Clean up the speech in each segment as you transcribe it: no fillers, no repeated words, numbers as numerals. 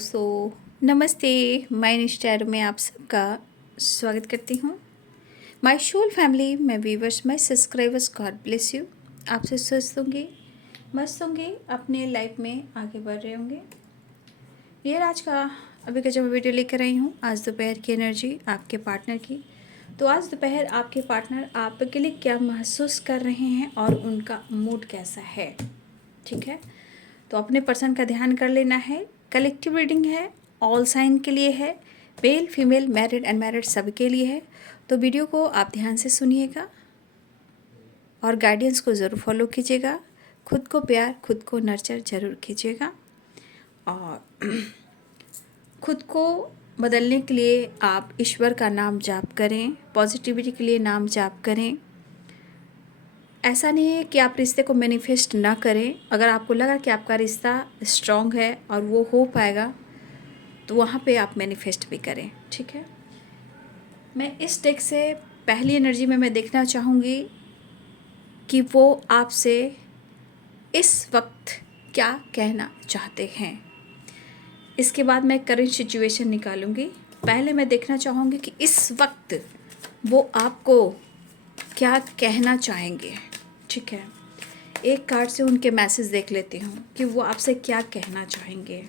दोस्तों, नमस्ते। मैं निष्ठा में आप सबका स्वागत करती हूँ। माय सोल फैमिली, मैं viewers, my subscribers, God bless you. आपसे स्वस्थ होंगे, मस्त होंगे, अपने लाइफ में आगे बढ़ रहे होंगे। ये आज का अभी का जब वीडियो लेकर आई हूँ, आज दोपहर की एनर्जी आपके पार्टनर की। तो आज दोपहर आपके पार्टनर आपके लिए क्या महसूस कर रहे हैं और उनका मूड कैसा है, ठीक है। तो अपने पर्सन का ध्यान कर लेना है। कलेक्टिव रीडिंग है, ऑल साइन के लिए है, मेल फीमेल मैरिड अनमैरिड सब के लिए है। तो वीडियो को आप ध्यान से सुनिएगा और गाइडेंस को ज़रूर फॉलो कीजिएगा। खुद को प्यार, खुद को नर्चर ज़रूर कीजिएगा और खुद को बदलने के लिए आप ईश्वर का नाम जाप करें, पॉजिटिविटी के लिए नाम जाप करें। ऐसा नहीं है कि आप रिश्ते को मैनिफेस्ट ना करें। अगर आपको लगा कि आपका रिश्ता स्ट्रॉन्ग है और वो हो पाएगा तो वहाँ पे आप मैनिफेस्ट भी करें, ठीक है। मैं इस डेक से पहली एनर्जी में मैं देखना चाहूँगी कि वो आपसे इस वक्त क्या कहना चाहते हैं। इसके बाद मैं करंट सिचुएशन निकालूंगी। पहले मैं देखना चाहूँगी कि इस वक्त वो आपको क्या कहना चाहेंगे, ठीक है। एक कार्ड से उनके मैसेज देख लेती हूँ कि वो आपसे क्या कहना चाहेंगे।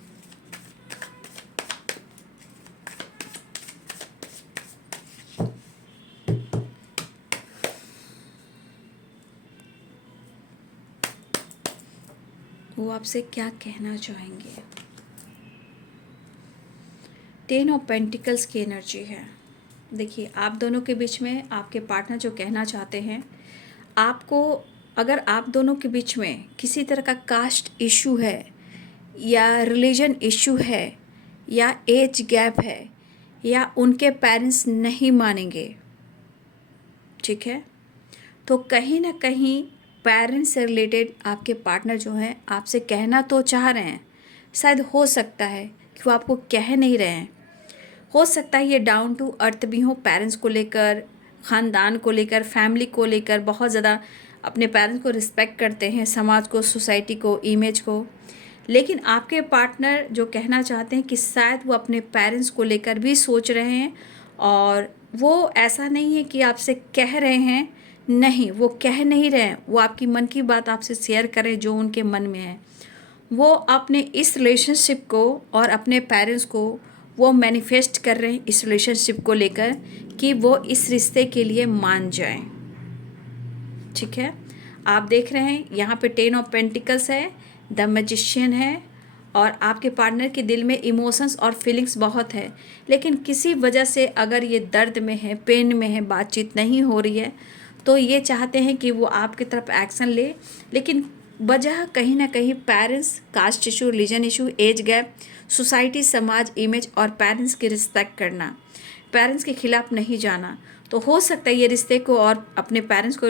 वो आपसे क्या कहना चाहेंगे। 10 ऑफ पेंटिकल्स की एनर्जी है। देखिए, आप दोनों के बीच में आपके पार्टनर जो कहना चाहते हैं आपको, अगर आप दोनों के बीच में किसी तरह का कास्ट इशू है या रिलीजन इशू है या एज गैप है या उनके पेरेंट्स नहीं मानेंगे, ठीक है, तो कहीं ना कहीं पेरेंट्स से रिलेटेड आपके पार्टनर जो हैं आपसे कहना तो चाह रहे हैं। शायद हो सकता है कि वो आपको कह नहीं रहे हैं। हो सकता है ये डाउन टू अर्थ भी हो, पेरेंट्स को लेकर, ख़ानदान को लेकर, फैमिली को लेकर बहुत ज़्यादा अपने पेरेंट्स को रिस्पेक्ट करते हैं, समाज को, सोसाइटी को, इमेज को। लेकिन आपके पार्टनर जो कहना चाहते हैं कि शायद वो अपने पेरेंट्स को लेकर भी सोच रहे हैं और वो ऐसा नहीं है कि आपसे कह रहे हैं, नहीं, वो कह नहीं रहे हैं, वो आपकी मन की बात आपसे शेयर करें जो उनके मन में है। वो अपने इस रिलेशनशिप को और अपने पेरेंट्स को वो मैनिफेस्ट कर रहे हैं इस रिलेशनशिप को लेकर कि वो इस रिश्ते के लिए मान जाएं, ठीक है। आप देख रहे हैं यहाँ पे 10 ऑफ पेंटिकल्स है, द मैजिशियन है और आपके पार्टनर के दिल में इमोशंस और फीलिंग्स बहुत है। लेकिन किसी वजह से अगर ये दर्द में है, पेन में है, बातचीत नहीं हो रही है, तो ये चाहते हैं कि वो आपकी तरफ एक्शन ले। लेकिन वजह कहीं ना कहीं parents, caste issue, religion issue, age gap, society, समाज, इमेज और पेरेंट्स की रिस्पेक्ट करना, पेरेंट्स के खिलाफ नहीं जाना। तो हो सकता है ये रिश्ते को और अपने पेरेंट्स को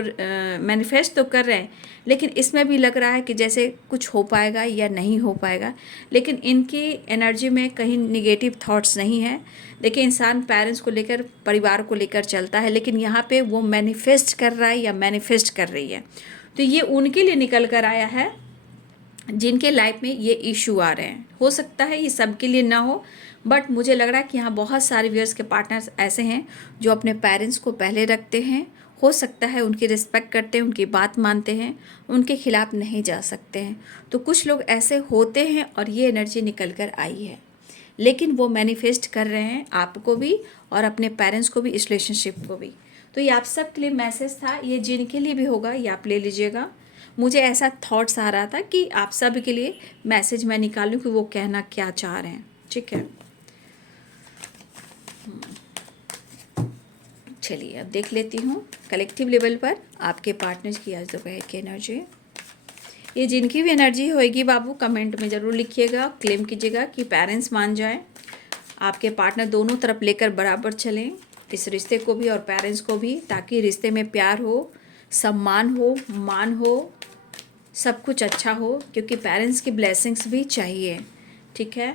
मैनिफेस्ट तो कर रहे हैं, लेकिन इसमें भी लग रहा है कि जैसे कुछ हो पाएगा या नहीं हो पाएगा। लेकिन इनकी एनर्जी में कहीं निगेटिव थॉट्स नहीं है। देखिए, इंसान पेरेंट्स को लेकर, परिवार को लेकर चलता है, लेकिन यहाँ पे वो मैनिफेस्ट कर रहा है या मैनिफेस्ट कर रही है। तो ये उनके लिए निकल कर आया है जिनके लाइफ में ये इशू आ रहे हैं। हो सकता है ये सबके लिए ना हो, बट मुझे लग रहा है कि यहाँ बहुत सारे व्यूअर्स के पार्टनर्स ऐसे हैं जो अपने पेरेंट्स को पहले रखते हैं। हो सकता है उनकी रिस्पेक्ट करते हैं, उनकी बात मानते हैं, उनके खिलाफ नहीं जा सकते हैं। तो कुछ लोग ऐसे होते हैं और ये एनर्जी निकल कर आई है। लेकिन वो मैनिफेस्ट कर रहे हैं आपको भी और अपने पेरेंट्स को भी, इस रिलेशनशिप को भी। तो ये आप सब के लिए मैसेज था। ये जिनके लिए भी होगा ये आप ले लीजिएगा। मुझे ऐसा थॉट्स आ रहा था कि आप सब के लिए मैसेज मैं निकालूं कि वो कहना क्या चाह रहे हैं, ठीक है। चलिए अब देख लेती हूँ कलेक्टिव लेवल पर आपके पार्टनर्स की आज दोपहर की एनर्जी। ये जिनकी भी एनर्जी होएगी बाबू, कमेंट में ज़रूर लिखिएगा, क्लेम कीजिएगा कि पेरेंट्स मान जाएं, आपके पार्टनर दोनों तरफ लेकर बराबर चलें, इस रिश्ते को भी और पेरेंट्स को भी, ताकि रिश्ते में प्यार हो, सम्मान हो, मान हो, सब कुछ अच्छा हो, क्योंकि पेरेंट्स की ब्लेसिंग्स भी चाहिए, ठीक है।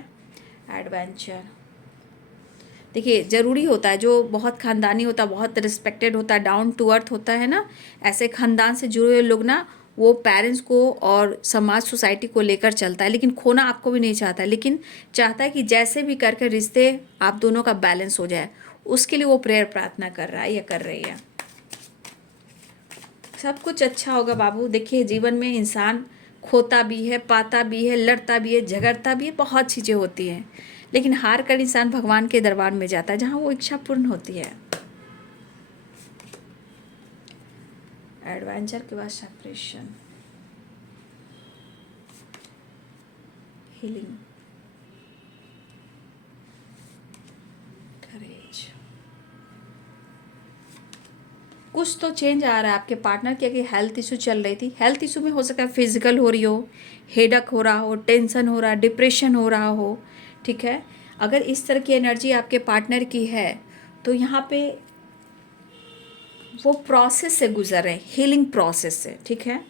एडवेंचर, देखिए ज़रूरी होता है, जो बहुत ख़ानदानी होता है, बहुत रिस्पेक्टेड होता है, डाउन टू अर्थ होता है ना, ऐसे ख़ानदान से जुड़े हुए लोग ना वो पेरेंट्स को और समाज सोसाइटी को लेकर चलता है, लेकिन खोना आपको भी नहीं चाहता, लेकिन चाहता है कि जैसे भी करके रिश्ते आप दोनों का बैलेंस हो जाए, उसके लिए वो प्रेयर प्रार्थना कर रहा है या कर रही है। सब कुछ अच्छा होगा बाबू। देखिए जीवन में इंसान खोता भी है, पाता भी है, लड़ता भी है, झगड़ता भी है, बहुत चीज़ें होती हैं, लेकिन हार कर इंसान भगवान के दरबार में जाता है जहाँ वो इच्छा पूर्ण होती है। एडवेंचर के बाद सेपरेशन, हीलिंग, करेज। कुछ तो चेंज आ रहा है आपके पार्टनर की। अगर हेल्थ इशू चल रही थी, हेल्थ इशू में हो सकता है फिजिकल हो रही हो, हेडक हो रहा हो, टेंशन हो रहा है, डिप्रेशन हो रहा हो, ठीक है। अगर इस तरह की एनर्जी आपके पार्टनर की है तो यहाँ पे वो प्रोसेस से गुजर रहे हैं, हीलिंग प्रोसेस से, ठीक है।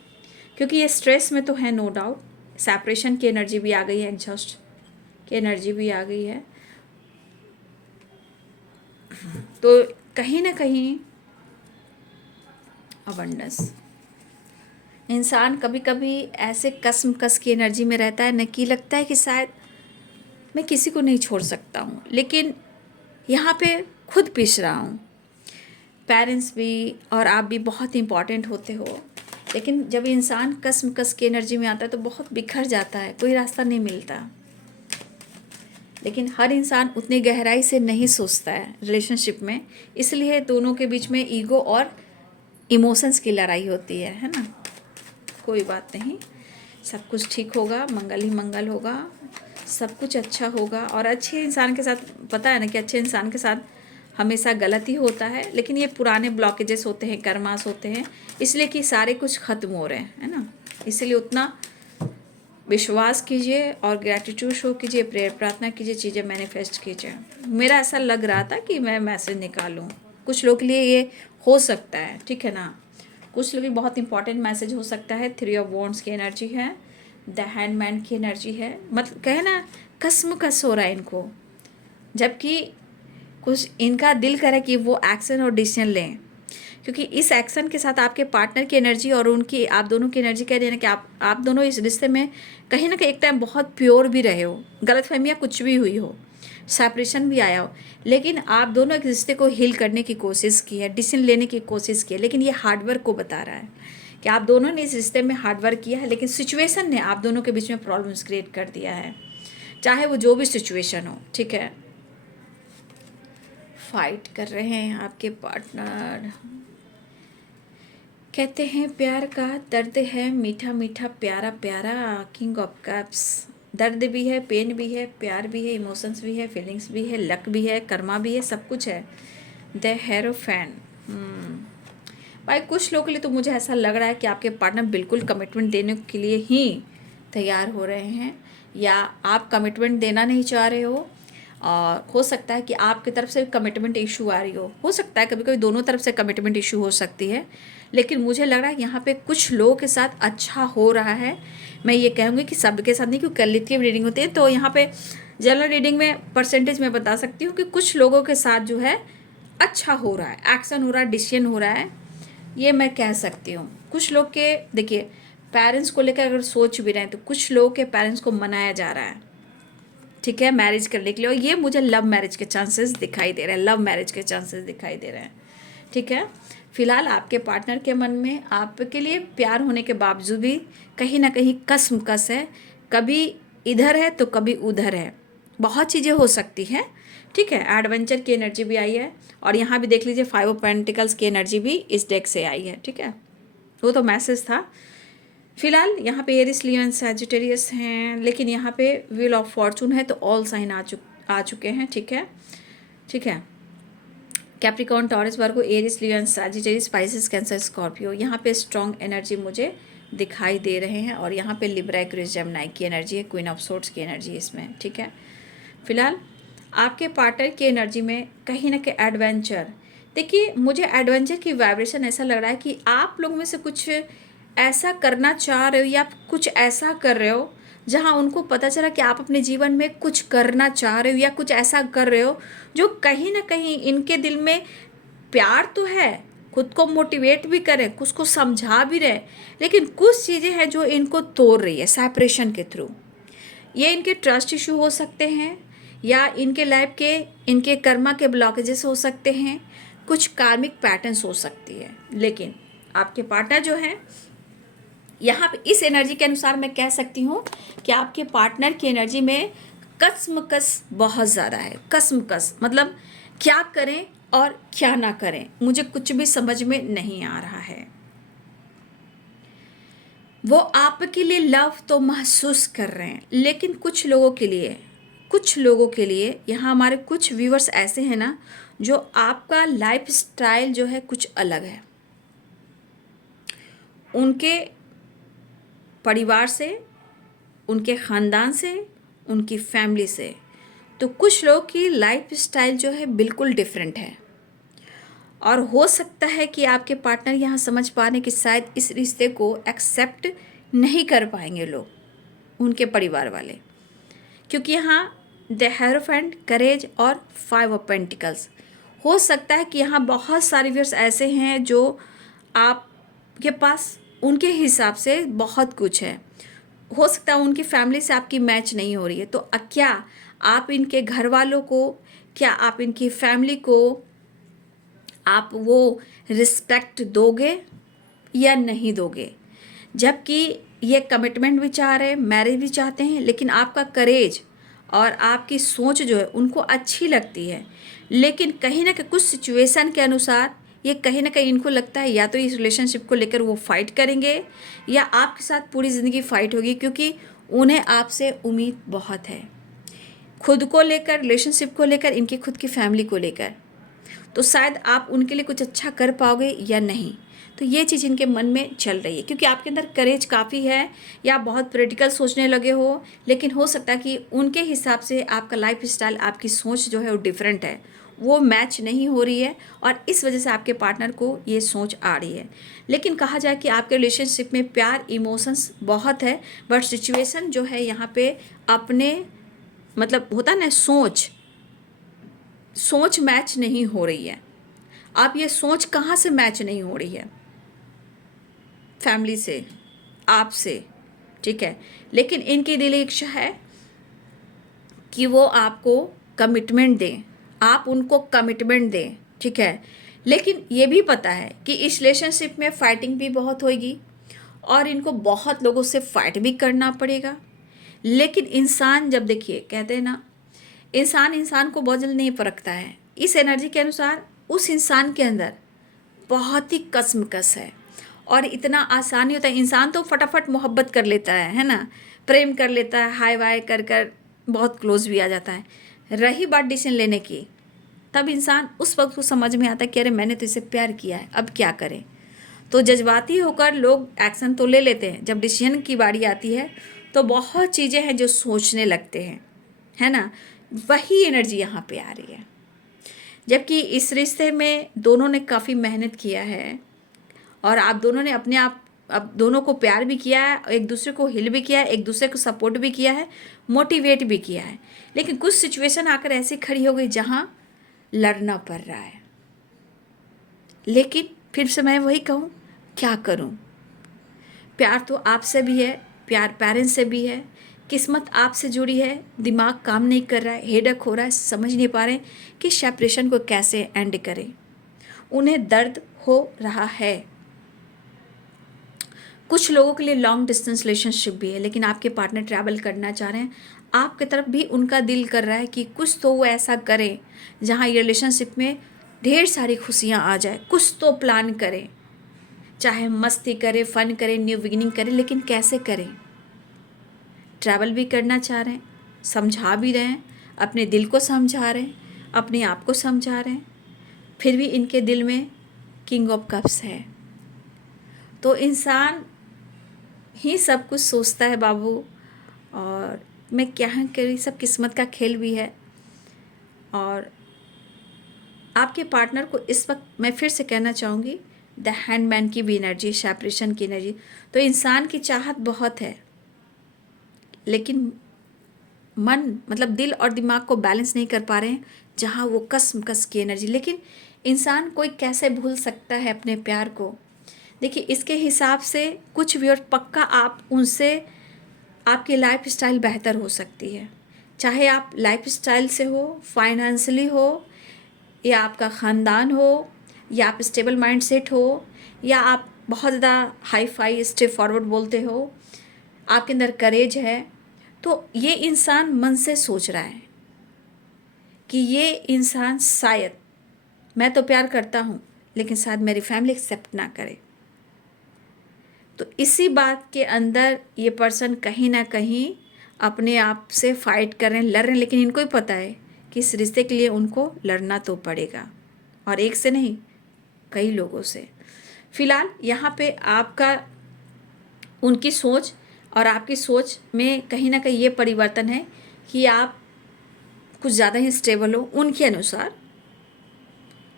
क्योंकि ये स्ट्रेस में तो है नो डाउट। सेपरेशन की एनर्जी भी आ गई है, एग्जॉस्ट की एनर्जी भी आ गई है। तो कहीं ना कहीं अबंडेंस, इंसान कभी कभी ऐसे कसम कस की एनर्जी में रहता है न कि लगता है कि शायद मैं किसी को नहीं छोड़ सकता हूँ, लेकिन यहाँ पे खुद पिस रहा हूँ। पेरेंट्स भी और आप भी बहुत इम्पॉर्टेंट होते हो, लेकिन जब इंसान कसम कस की एनर्जी में आता है तो बहुत बिखर जाता है, कोई रास्ता नहीं मिलता। लेकिन हर इंसान उतनी गहराई से नहीं सोचता है रिलेशनशिप में, इसलिए दोनों के बीच में ईगो और इमोशंस की लड़ाई होती है ना। कोई बात नहीं, सब कुछ ठीक होगा, मंगल ही मंगल होगा, सब कुछ अच्छा होगा। और अच्छे इंसान के साथ पता है ना कि अच्छे इंसान के साथ हमेशा गलत ही होता है, लेकिन ये पुराने ब्लॉकेजेस होते हैं, कर्मास होते हैं, इसलिए कि सारे कुछ ख़त्म हो रहे हैं, है ना। इसलिए उतना विश्वास कीजिए और ग्रैटिट्यूड शो कीजिए, प्रेयर प्रार्थना कीजिए, चीज़ें मैनिफेस्ट कीजिए। मेरा ऐसा लग रहा था कि मैं मैसेज निकालूं, कुछ लोग के लिए ये हो सकता है, ठीक है ना। कुछ लोग बहुत इंपॉर्टेंट मैसेज हो सकता है। 3 ऑफ वॉन्ड्स की एनर्जी है, द हैंडमैन की एनर्जी है, मतलब कहे ना कसम कस हो रहा है इनको, जबकि कुछ इनका दिल करे कि वो एक्शन और डिसीजन लें, क्योंकि इस एक्शन के साथ आपके पार्टनर की एनर्जी और उनकी आप दोनों की एनर्जी कह रही है ना कि आप दोनों इस रिश्ते में कहीं ना कहीं एक टाइम बहुत प्योर भी रहे हो, गलतफहमियाँ कुछ भी हुई हो, सेपरेशन भी आया हो, लेकिन आप दोनों एक रिश्ते को हील करने की कोशिश की है, डिसीजन लेने की कोशिश की है। लेकिन ये हार्डवर्क को बता रहा है कि आप दोनों ने इस रिश्ते में हार्डवर्क किया है, लेकिन सिचुएशन ने आप दोनों के बीच में प्रॉब्लम्स क्रिएट कर दिया है, चाहे वो जो भी सिचुएशन हो, ठीक है। फाइट कर रहे हैं आपके पार्टनर, कहते हैं प्यार का दर्द है मीठा मीठा प्यारा प्यारा, किंग ऑफ कप्स। दर्द भी है, पेन भी है, प्यार भी है, इमोशंस भी है, फीलिंग्स भी है, लक भी है, कर्मा भी है, सब कुछ है। द हेरोफैन। भाई कुछ लोगों के लिए तो मुझे ऐसा लग रहा है कि आपके पार्टनर बिल्कुल कमिटमेंट देने के लिए ही तैयार हो रहे हैं, या आप कमिटमेंट देना नहीं चाह रहे हो, और हो सकता है कि आपकी तरफ से कमिटमेंट इशू आ रही हो सकता है कभी कभी दोनों तरफ से कमिटमेंट इशू हो सकती है। लेकिन मुझे लग रहा है यहाँ पे कुछ लोगों के साथ अच्छा हो रहा है। मैं ये कहूँगी कि सबके साथ नहीं, क्योंकि कलेक्टिव रीडिंग होती है, तो यहाँ पे जनरल रीडिंग में परसेंटेज मैं बता सकती हूँ कि कुछ लोगों के साथ जो है अच्छा हो रहा है, एक्शन हो रहा है, डिसीजन हो रहा है, ये मैं कह सकती हूँ। कुछ लोग के देखिए पेरेंट्स को लेकर अगर सोच भी रहे हैं तो कुछ लोगों के पेरेंट्स को मनाया जा रहा है, ठीक है, मैरिज करने के लिए, और ये मुझे लव मैरिज के चांसेस दिखाई दे रहे हैं, लव मैरिज के चांसेस दिखाई दे रहे हैं, ठीक है। फिलहाल आपके पार्टनर के मन में आपके लिए प्यार होने के बावजूद भी कहीं ना कहीं कसम कस है, कभी इधर है तो कभी उधर है, बहुत चीज़ें हो सकती हैं, ठीक है। एडवेंचर की एनर्जी भी आई है, और यहाँ भी देख लीजिए 5 ऑफ पेंटिकल्स की एनर्जी भी इस डेक से आई है, ठीक है। वो तो मैसेज था। फिलहाल यहाँ पे एरिस लियन सैजिटेरियस हैं, लेकिन यहाँ पे व्हील ऑफ फॉर्चून है, तो ऑल साइन आ चुके हैं, ठीक है, ठीक है। Capricorn, Taurus, Virgo, Aries lion Sagittarius, Pisces, cancer, Scorpio, यहाँ पे स्ट्रॉन्ग एनर्जी मुझे दिखाई दे रहे हैं, और यहाँ पे लिब्रा, एक्वेरियस, जेमिनी की एनर्जी है, क्वीन ऑफ सोर्ड्स की एनर्जी है इसमें, ठीक है। फिलहाल आपके पार्टनर की एनर्जी में कहीं ना कहीं एडवेंचर, देखिए मुझे एडवेंचर की वाइब्रेशन ऐसा लग रहा है कि आप लोग में से कुछ ऐसा करना चाह रहे हो, या आप कुछ ऐसा कर रहे हो जहाँ उनको पता चला कि आप अपने जीवन में कुछ करना चाह रहे हो, या कुछ ऐसा कर रहे हो जो कहीं ना कहीं इनके दिल में प्यार तो है, खुद को मोटिवेट भी करें, कुछ को समझा भी रहे, लेकिन कुछ चीज़ें हैं जो इनको तोड़ रही है सेपरेशन के थ्रू। ये इनके ट्रस्ट इशू हो सकते हैं, या इनके लाइफ के इनके कर्मा के ब्लॉकेजेस हो सकते हैं, कुछ कार्मिक पैटर्न्स हो सकती है। लेकिन आपके पार्टनर जो हैं, यहाँ पे इस एनर्जी के अनुसार मैं कह सकती हूँ कि आपके पार्टनर की एनर्जी में कसमकस बहुत ज़्यादा है। कसमकस मतलब क्या करें और क्या ना करें, मुझे कुछ भी समझ में नहीं आ रहा है। वो आपके लिए लव तो महसूस कर रहे हैं, लेकिन कुछ लोगों के लिए यहाँ हमारे कुछ व्यूअर्स ऐसे हैं ना, जो आपका लाइफ स्टाइल जो है कुछ अलग है। उनके परिवार से, उनके ख़ानदान से, उनकी फैमिली से, तो कुछ लोगों की लाइफ स्टाइल जो है बिल्कुल डिफरेंट है। और हो सकता है कि आपके पार्टनर यहाँ समझ पा रहे हैं कि शायद इस रिश्ते को एक्सेप्ट नहीं कर पाएंगे लोग, उनके परिवार वाले, क्योंकि यहाँ द हेरोफेंट, करेज और 5 ऑफ पेंटिकल्स। हो सकता है कि यहाँ बहुत सारे व्यूअर्स ऐसे हैं जो आपके पास उनके हिसाब से बहुत कुछ है। हो सकता है उनकी फैमिली से आपकी मैच नहीं हो रही है, तो क्या आप इनके घर वालों को, क्या आप इनकी फैमिली को आप वो रिस्पेक्ट दोगे या नहीं दोगे? जबकि ये कमिटमेंट भी चाह रहे हैं, मैरिज भी चाहते हैं, लेकिन आपका करेज और आपकी सोच जो है उनको अच्छी लगती है, लेकिन कहीं ना कहीं कुछ सिचुएशन के अनुसार ये कहीं ना कहीं इनको लगता है या तो इस रिलेशनशिप को लेकर वो फाइट करेंगे या आपके साथ पूरी ज़िंदगी फाइट होगी, क्योंकि उन्हें आपसे उम्मीद बहुत है, खुद को लेकर, रिलेशनशिप को लेकर, इनकी खुद की फैमिली को लेकर। तो शायद आप उनके लिए कुछ अच्छा कर पाओगे या नहीं, तो ये चीज़ इनके मन में चल रही है, क्योंकि आपके अंदर करेज काफ़ी है या आप बहुत प्रैक्टिकल सोचने लगे हो, लेकिन हो सकता है कि उनके हिसाब से आपका लाइफ स्टाइल, आपकी सोच जो है वो डिफरेंट है, वो मैच नहीं हो रही है, और इस वजह से आपके पार्टनर को ये सोच आ रही है। लेकिन कहा जाए कि आपके रिलेशनशिप में प्यार, इमोशंस बहुत है, बट सिचुएशन जो है यहाँ पे अपने मतलब होता है ना, सोच मैच नहीं हो रही है। आप ये सोच कहाँ से मैच नहीं हो रही है? फैमिली से, आपसे, ठीक है। लेकिन इनकी दिली इच्छा है कि वो आपको कमिटमेंट दें, आप उनको कमिटमेंट दें, ठीक है। लेकिन ये भी पता है कि इस रिलेशनशिप में फाइटिंग भी बहुत होगी और इनको बहुत लोगों से फाइट भी करना पड़ेगा। लेकिन इंसान, जब देखिए कहते हैं ना, इंसान को बहुत जल्द नहीं परखता है। इस एनर्जी के अनुसार उस इंसान के अंदर बहुत ही कसमकस है और इतना आसानी होता है। इंसान तो फटाफट मोहब्बत कर लेता है ना, प्रेम कर लेता है, हाय वाय कर कर बहुत क्लोज भी आ जाता है। रही बात डिसीजन लेने की, तब इंसान उस वक्त को समझ में आता है कि अरे मैंने तो इसे प्यार किया है, अब क्या करें। तो जज्बाती होकर लोग एक्शन तो ले लेते हैं, जब डिसीजन की बारी आती है तो बहुत चीज़ें हैं जो सोचने लगते हैं, है ना। वही एनर्जी यहाँ पे आ रही है। जबकि इस रिश्ते में दोनों ने काफ़ी मेहनत किया है और आप दोनों ने अपने आप दोनों को प्यार भी किया है, एक दूसरे को हिल भी किया है, एक दूसरे को सपोर्ट भी किया है, मोटिवेट भी किया है। लेकिन कुछ सिचुएशन आकर ऐसी खड़ी हो गई जहाँ लड़ना पड़ रहा है। लेकिन फिर से मैं वही कहूँ, क्या करूँ? प्यार तो आपसे भी है, प्यार पेरेंट्स से भी है, किस्मत आपसे जुड़ी है, दिमाग काम नहीं कर रहा है, हेडक हो रहा है, समझ नहीं पा रहे कि सेपरेशन को कैसे एंड करें। उन्हें दर्द हो रहा है। कुछ लोगों के लिए लॉन्ग डिस्टेंस रिलेशनशिप भी है, लेकिन आपके पार्टनर ट्रैवल करना चाह रहे हैं, आपकी तरफ भी उनका दिल कर रहा है कि कुछ तो वो ऐसा करें जहाँ ये रिलेशनशिप में ढेर सारी खुशियाँ आ जाए। कुछ तो प्लान करें, चाहे मस्ती करें, फन करें, न्यू बिगिनिंग करें, लेकिन कैसे करें? ट्रैवल भी करना चाह रहे हैं, समझा भी रहे हैं, अपने दिल को समझा रहे हैं, अपने आप को समझा रहे हैं, फिर भी इनके दिल में किंग ऑफ कप्स है। तो इंसान ही सब कुछ सोचता है बाबू, और मैं क्या करी, सब किस्मत का खेल भी है। और आपके पार्टनर को इस वक्त मैं फिर से कहना चाहूँगी, द हैंडमैन की भी एनर्जी, सेपरेशन की एनर्जी। तो इंसान की चाहत बहुत है, लेकिन मन मतलब दिल और दिमाग को बैलेंस नहीं कर पा रहे हैं, जहाँ वो कसम कस की एनर्जी। लेकिन इंसान कोई कैसे भूल सकता है अपने प्यार को। देखिए इसके हिसाब से कुछ भी और पक्का आप उनसे आपकी लाइफ स्टाइल बेहतर हो सकती है, चाहे आप लाइफ स्टाइल से हो, फाइनेंशियली हो, या आपका ख़ानदान हो, या आप स्टेबल माइंड सेट हो, या आप बहुत ज़्यादा हाई फाई स्टेप फॉरवर्ड बोलते हो, आपके अंदर करेज है। तो ये इंसान मन से सोच रहा है कि ये इंसान शायद, मैं तो प्यार करता हूँ लेकिन शायद मेरी फैमिली एक्सेप्ट ना करे। तो इसी बात के अंदर ये पर्सन कहीं ना कहीं अपने आप से फाइट कर रहे हैं, लड़ रहे हैं, लेकिन इनको ही पता है कि इस रिश्ते के लिए उनको लड़ना तो पड़ेगा, और एक से नहीं कई लोगों से। फिलहाल यहाँ पे आपका उनकी सोच और आपकी सोच में कहीं ना कहीं ये परिवर्तन है कि आप कुछ ज़्यादा ही स्टेबल हो उनके अनुसार।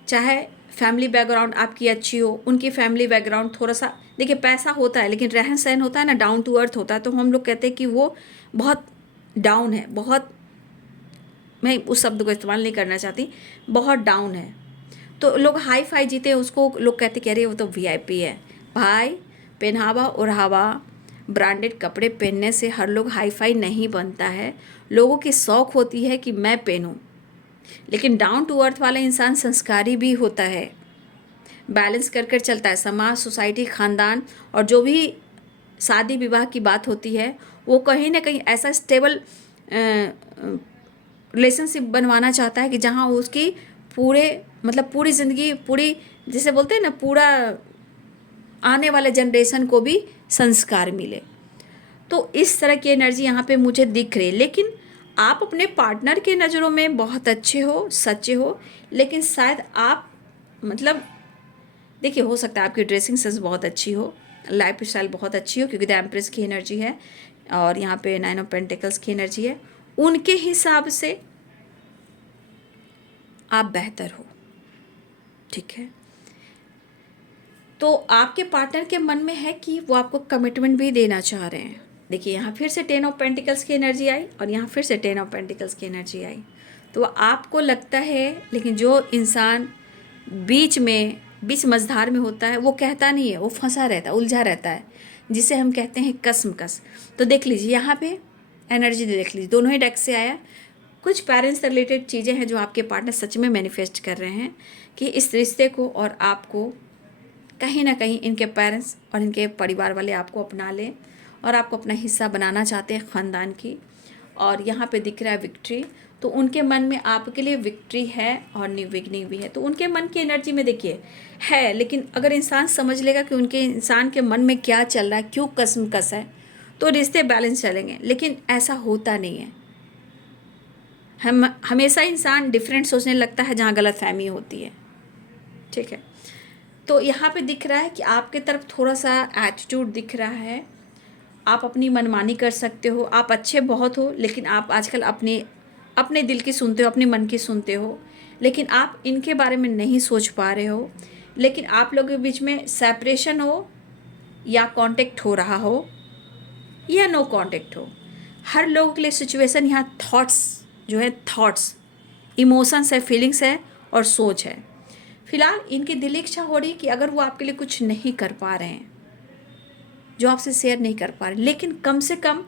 चाहे फैमिली बैकग्राउंड आपकी अच्छी हो, उनकी फैमिली बैकग्राउंड थोड़ा सा, देखिए पैसा होता है लेकिन रहन सहन होता है ना, डाउन टू अर्थ होता है, तो हम लोग कहते हैं कि वो बहुत डाउन है, बहुत, मैं उस शब्द को इस्तेमाल नहीं करना चाहती, बहुत डाउन है। तो लोग हाई फाई जीते हैं, उसको लोग कहते कि अरे वो तो वीआईपी है। भाई पहनावा ओढ़ावा ब्रांडेड कपड़े पहनने से हर लोग हाई फाई नहीं बनता है। लोगों की शौक़ होती है कि मैं पहनूं, लेकिन डाउन टू अर्थ वाला इंसान संस्कारी भी होता है, बैलेंस कर कर चलता है। समाज, सोसाइटी, ख़ानदान और जो भी शादी विवाह की बात होती है वो कहीं ना कहीं ऐसा स्टेबल रिलेशनशिप बनवाना चाहता है कि जहाँ उसकी पूरी ज़िंदगी, पूरी जिसे बोलते हैं ना, पूरा आने वाले जनरेशन को भी संस्कार मिले। तो इस तरह की एनर्जी यहाँ पे मुझे दिख रही है। लेकिन आप अपने पार्टनर के नज़रों में बहुत अच्छे हो, सच्चे हो, लेकिन शायद आप देखिए हो सकता है आपकी ड्रेसिंग सेंस बहुत अच्छी हो, लाइफ स्टाइल बहुत अच्छी हो, क्योंकि द एम्प्रेस की एनर्जी है और यहाँ पे 9 ऑफ पेंटिकल्स की एनर्जी है। उनके हिसाब से आप बेहतर हो, ठीक है। तो आपके पार्टनर के मन में है कि वो आपको कमिटमेंट भी देना चाह रहे हैं। देखिए यहाँ फिर से 10 ऑफ पेंटिकल्स की एनर्जी आई और यहाँ फिर से 10 ऑफ पेंटिकल्स की एनर्जी आई। तो आपको लगता है, लेकिन जो इंसान बीच मझधार में होता है वो कहता नहीं है, वो फंसा रहता है, उलझा रहता है, जिसे हम कहते हैं कसमकस। तो देख लीजिए यहाँ पे एनर्जी देख लीजिए, दोनों ही डेक से आया। कुछ पेरेंट्स से रिलेटेड चीज़ें हैं जो आपके पार्टनर सच में मैनिफेस्ट कर रहे हैं कि इस रिश्ते को और आपको कहीं ना कहीं इनके पेरेंट्स और इनके परिवार वाले आपको अपना लें और आपको अपना हिस्सा बनाना चाहते हैं ख़ानदान की। और यहाँ पे दिख रहा है विक्ट्री, तो उनके मन में आपके लिए विक्ट्री है और न्यू बिगनिंग भी है। तो उनके मन की एनर्जी में देखिए है, लेकिन अगर इंसान समझ लेगा कि उनके इंसान के मन में क्या चल रहा है, क्यों कसमकस है, तो रिश्ते बैलेंस चलेंगे। लेकिन ऐसा होता नहीं है। हम हमेशा इंसान डिफरेंट सोचने लगता है जहाँ गलतफहमी होती है, ठीक है। तो यहाँ पे दिख रहा है कि आपके तरफ थोड़ा सा एटीट्यूड दिख रहा है, आप अपनी मनमानी कर सकते हो, आप अच्छे बहुत हो, लेकिन आप आजकल अपने दिल की सुनते हो, अपने मन की सुनते हो, लेकिन आप इनके बारे में नहीं सोच पा रहे हो। लेकिन आप लोगों के बीच में सेपरेशन हो या कांटेक्ट हो रहा हो या नो कांटेक्ट हो, हर लोगों के लिए सिचुएशन यहाँ थॉट्स, इमोशंस है, फीलिंग्स है और सोच है। फिलहाल इनकी दिल इच्छा हो रही कि अगर वो आपके लिए कुछ नहीं कर पा रहे हैं, जो आपसे शेयर नहीं कर पा रहे, लेकिन कम से कम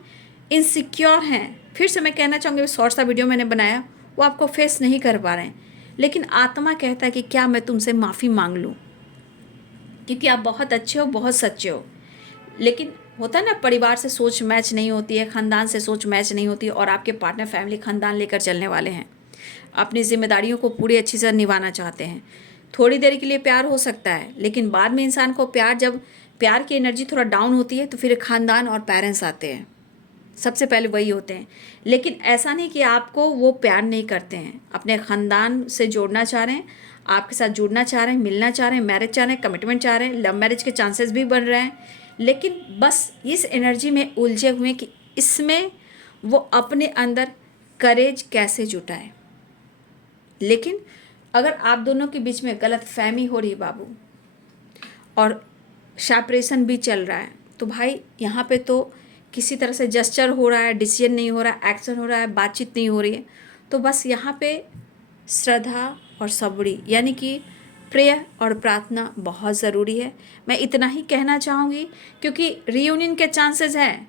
इनसिक्योर हैं। फिर से मैं कहना चाहूँगी, शॉर्ट सा वीडियो मैंने बनाया, वो आपको फेस नहीं कर पा रहे हैं, लेकिन आत्मा कहता है कि क्या मैं तुमसे माफ़ी मांग लूँ, क्योंकि आप बहुत अच्छे हो, बहुत सच्चे हो। लेकिन होता है ना, परिवार से सोच मैच नहीं होती है, ख़ानदान से सोच मैच नहीं होती है, और आपके पार्टनर फैमिली ख़ानदान लेकर चलने वाले हैं, अपनी जिम्मेदारियों को पूरी अच्छी से निभाना चाहते हैं। थोड़ी देर के लिए प्यार हो सकता है, लेकिन बाद में इंसान को जब प्यार की एनर्जी थोड़ा डाउन होती है तो फिर ख़ानदान और पेरेंट्स आते हैं, सबसे पहले वही होते हैं। लेकिन ऐसा नहीं कि आपको वो प्यार नहीं करते हैं, अपने ख़ानदान से जोड़ना चाह रहे हैं, आपके साथ जुड़ना चाह रहे हैं, मिलना चाह रहे हैं, मैरिज चाह रहे हैं, कमिटमेंट चाह रहे हैं, लव मैरिज के चांसेस भी बन रहे हैं। लेकिन बस इस एनर्जी में उलझे हुए कि इसमें वो अपने अंदर करेज कैसे जुटाए। लेकिन अगर आप दोनों के बीच में गलत फहमी हो रही बाबू, और सेपरेशन भी चल रहा है, तो भाई यहाँ पे तो किसी तरह से जस्चर हो रहा है, डिसीजन नहीं हो रहा है, एक्शन हो रहा है, बातचीत नहीं हो रही है, तो बस यहाँ पे श्रद्धा और सबरी, यानी कि प्रेयर और प्रार्थना बहुत ज़रूरी है। मैं इतना ही कहना चाहूँगी, क्योंकि रीयूनियन के चांसेस हैं,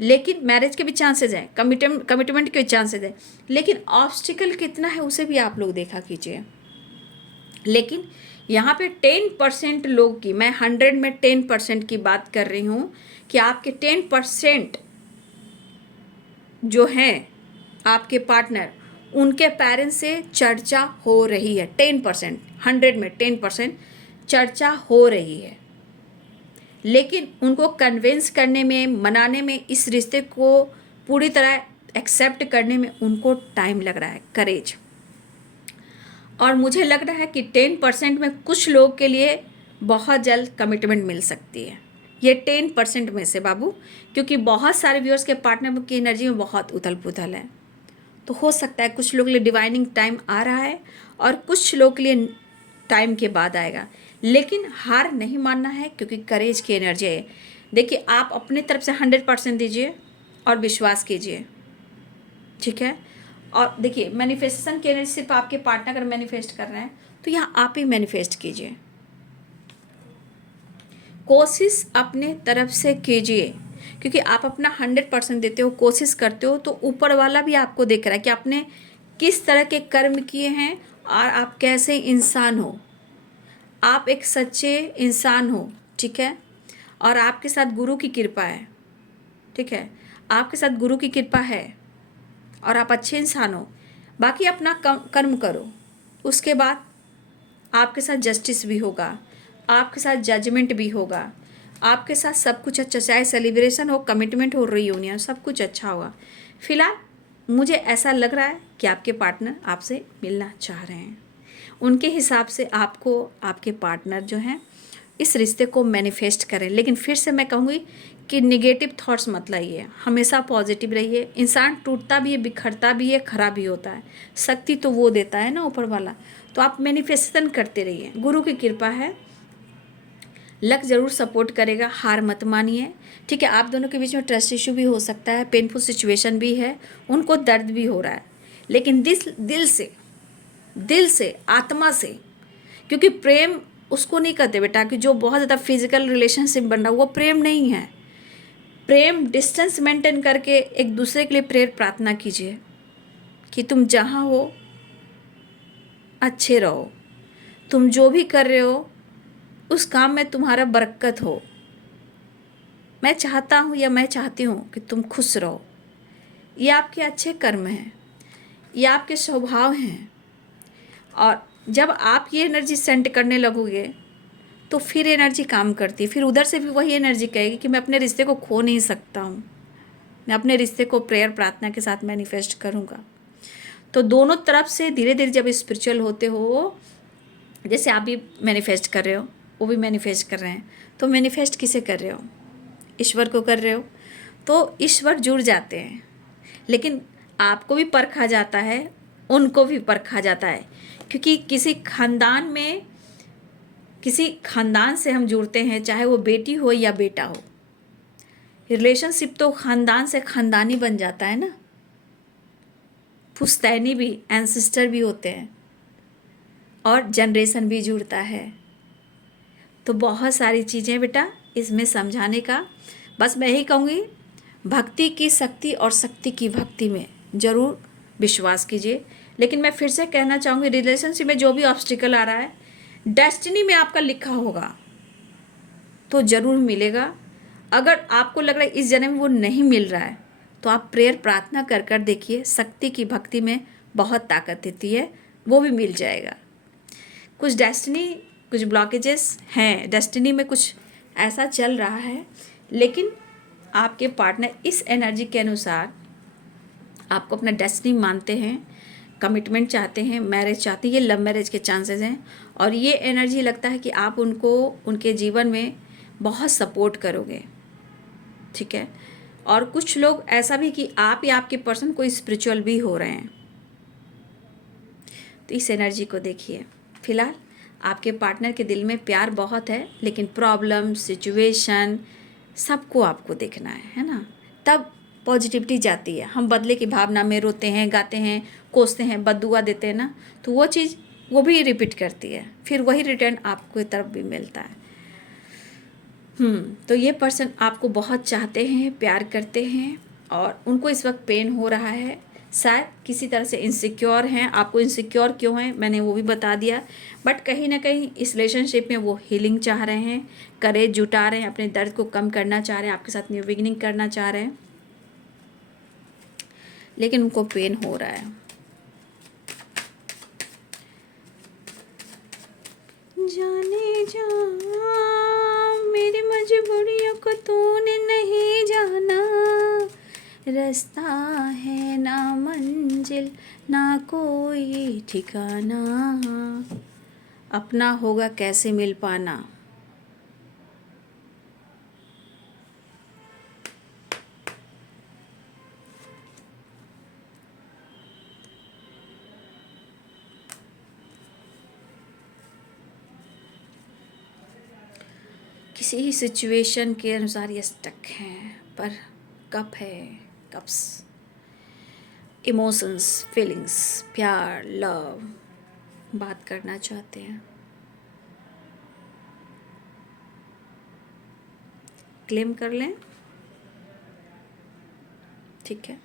लेकिन मैरिज के भी चांसेस हैं, कमिटमेंट के भी चांसेस हैं, लेकिन ऑब्स्टिकल कितना है उसे भी आप लोग देखा कीजिए। लेकिन यहाँ पे 10% लोग की, मैं 100 में 10% की बात कर रही हूँ कि आपके 10% जो हैं आपके पार्टनर, उनके पेरेंट्स से चर्चा हो रही है। 10%, 100 में 10% चर्चा हो रही है, लेकिन उनको कन्विंस करने में, मनाने में, इस रिश्ते को पूरी तरह एक्सेप्ट करने में उनको टाइम लग रहा है, करेज। और मुझे लग रहा है कि 10% में कुछ लोग के लिए बहुत जल्द कमिटमेंट मिल सकती है, ये 10% में से बाबू, क्योंकि बहुत सारे व्यूअर्स के पार्टनर की एनर्जी में बहुत उथल पुथल है। तो हो सकता है कुछ लोग के लिए डिवाइनिंग टाइम आ रहा है और कुछ लोग के लिए टाइम के बाद आएगा, लेकिन हार नहीं मानना है, क्योंकि करेज की एनर्जी है। देखिए, आप अपनी तरफ से 100% दीजिए और विश्वास कीजिए, ठीक है। और देखिए, मैनिफेस्टेशन की एनर्जी सिर्फ आपके पार्टनर अगर मैनिफेस्ट कर रहे हैं तो यहाँ आप ही मैनिफेस्ट कीजिए, कोशिश अपने तरफ से कीजिए, क्योंकि आप अपना 100% देते हो, कोशिश करते हो, तो ऊपर वाला भी आपको देख रहा है कि आपने किस तरह के कर्म किए हैं और आप कैसे इंसान हो। आप एक सच्चे इंसान हो, ठीक है, और आपके साथ गुरु की कृपा है, ठीक है, आपके साथ गुरु की कृपा है और आप अच्छे इंसान हो। बाकी अपना कर्म करो, उसके बाद आपके साथ जस्टिस भी होगा, आपके साथ जजमेंट भी होगा, आपके साथ सब कुछ अच्छा, चाहे सेलिब्रेशन हो, कमिटमेंट हो, रियूनियन, सब कुछ अच्छा होगा। फिलहाल मुझे ऐसा लग रहा है कि आपके पार्टनर आपसे मिलना चाह रहे हैं। उनके हिसाब से आपको आपके पार्टनर जो हैं इस रिश्ते को मैनिफेस्ट करें। लेकिन फिर से मैं कहूँगी कि नेगेटिव थॉट्स मत लाइए, हमेशा पॉजिटिव रहिए। इंसान टूटता भी है, बिखरता भी है, खराब भी होता है, शक्ति तो वो देता है ना ऊपर वाला। तो आप मैनिफेस्टेशन करते रहिए, गुरु की कृपा है, लक ज़रूर सपोर्ट करेगा, हार मत मानिए, ठीक है। आप दोनों के बीच में ट्रस्ट इशू भी हो सकता है, पेनफुल सिचुएशन भी है, उनको दर्द भी हो रहा है, लेकिन दिल से, आत्मा से, क्योंकि प्रेम उसको नहीं कहते बेटा कि जो बहुत ज़्यादा फिजिकल रिलेशनशिप बन रहा है वो प्रेम नहीं है। प्रेम डिस्टेंस मेंटेन करके एक दूसरे के लिए प्रेयर प्रार्थना कीजिए कि तुम जहाँ हो अच्छे रहो, तुम जो भी कर रहे हो उस काम में तुम्हारा बरकत हो। मैं चाहता हूँ या मैं चाहती हूँ कि तुम खुश रहो। ये आपके अच्छे कर्म हैं, ये आपके स्वभाव हैं, और जब आप ये एनर्जी सेंड करने लगोगे तो फिर एनर्जी काम करती है। फिर उधर से भी वही एनर्जी कहेगी कि मैं अपने रिश्ते को खो नहीं सकता हूँ, मैं अपने रिश्ते को प्रेयर प्रार्थना के साथ मैनिफेस्ट करूँगा। तो दोनों तरफ से धीरे धीरे जब स्पिरिचुअल होते हो, जैसे आप भी मैनिफेस्ट कर रहे हो, वो भी मैनिफेस्ट कर रहे हैं, तो मैनिफेस्ट किसे कर रहे हो? ईश्वर को कर रहे हो, तो ईश्वर जुड़ जाते हैं। लेकिन आपको भी परखा जाता है, उनको भी परखा जाता है, क्योंकि किसी खानदान से हम जुड़ते हैं, चाहे वो बेटी हो या बेटा हो। रिलेशनशिप तो खानदान से खानदानी बन जाता है ना, पुश्तैनी भी, एंसेस्टर भी होते हैं, और जनरेशन भी जुड़ता है। तो बहुत सारी चीज़ें बेटा इसमें समझाने का, बस मैं यही कहूँगी, भक्ति की शक्ति और शक्ति की भक्ति में ज़रूर विश्वास कीजिए। लेकिन मैं फिर से कहना चाहूँगी, रिलेशनशिप में जो भी ऑब्स्टिकल आ रहा है, डेस्टिनी में आपका लिखा होगा तो ज़रूर मिलेगा। अगर आपको लग रहा है इस जन्म में वो नहीं मिल रहा है, तो आप प्रेयर प्रार्थना कर कर देखिए, शक्ति की भक्ति में बहुत ताकत देती है, वो भी मिल जाएगा। कुछ ब्लॉकेजेस हैं डेस्टिनी में, कुछ ऐसा चल रहा है, लेकिन आपके पार्टनर इस एनर्जी के अनुसार आपको अपना डेस्टिनी मानते हैं, कमिटमेंट चाहते हैं, मैरिज चाहते हैं, ये लव मैरिज के चांसेस हैं। और ये एनर्जी लगता है कि आप उनको उनके जीवन में बहुत सपोर्ट करोगे, ठीक है। और कुछ लोग ऐसा भी कि आप या आपके पर्सन कोई स्पिरिचुअल भी हो रहे हैं। तो इस एनर्जी को देखिए। फिलहाल आपके पार्टनर के दिल में प्यार बहुत है, लेकिन प्रॉब्लम, सिचुएशन, सबको आपको देखना है ना, तब पॉजिटिविटी जाती है। हम बदले की भावना में रोते हैं, गाते हैं, कोसते हैं, बद्दुआ देते हैं ना, तो वो चीज़ वो भी रिपीट करती है, फिर वही रिटर्न आपको तरफ भी मिलता है। तो ये पर्सन आपको बहुत चाहते हैं, प्यार करते हैं, और उनको इस वक्त पेन हो रहा है, शायद किसी तरह से इनसिक्योर हैं। आपको इनसिक्योर क्यों हैं मैंने वो भी बता दिया, बट कहीं ना कहीं इस रिलेशनशिप में वो हीलिंग चाह रहे हैं, करेज जुटा रहे हैं, अपने दर्द को कम करना चाह रहे हैं, आपके साथ न्यू बिगिनिंग करना चाह रहे हैं, लेकिन उनको पेन हो रहा है। जाने जा मेरी मजबूरियों को तूने नहीं जाना, रास्ता है ना मंजिल ना कोई ठिकाना, अपना होगा कैसे मिल पाना। किसी ही सिचुएशन के अनुसार ये स्टक हैं, पर कब है, कप्स, इमोशंस, फीलिंग्स, प्यार, लव बात करना चाहते हैं। क्लेम कर लें, ठीक है।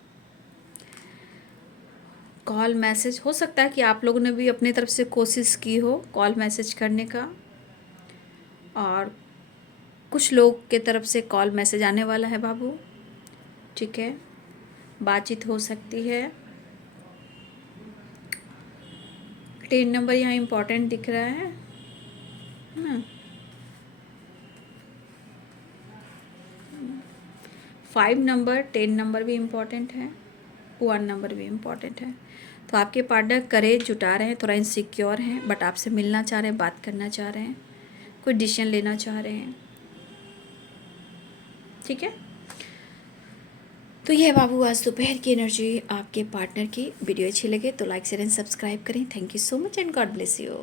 कॉल मैसेज हो सकता है कि आप लोगों ने भी अपनी तरफ से कोशिश की हो कॉल मैसेज करने का, और कुछ लोग के तरफ से कॉल मैसेज आने वाला है बाबू, ठीक है। बातचीत हो सकती है। 10 नंबर यहाँ इम्पोर्टेंट दिख रहा है ना, 5 नंबर, 10 नंबर भी इम्पोर्टेंट है, 1 नंबर भी इम्पोर्टेंट है। तो आपके पार्टनर करेज जुटा रहे हैं, थोड़ा इनसिक्योर हैं, बट आपसे मिलना चाह रहे हैं, बात करना चाह रहे हैं, कोई डिसीजन लेना चाह रहे हैं, ठीक है। तो ये है बाबू आज दोपहर की एनर्जी आपके पार्टनर की। वीडियो अच्छी लगे तो लाइक शेयर एंड सब्सक्राइब करें। Thank you so much and God bless you.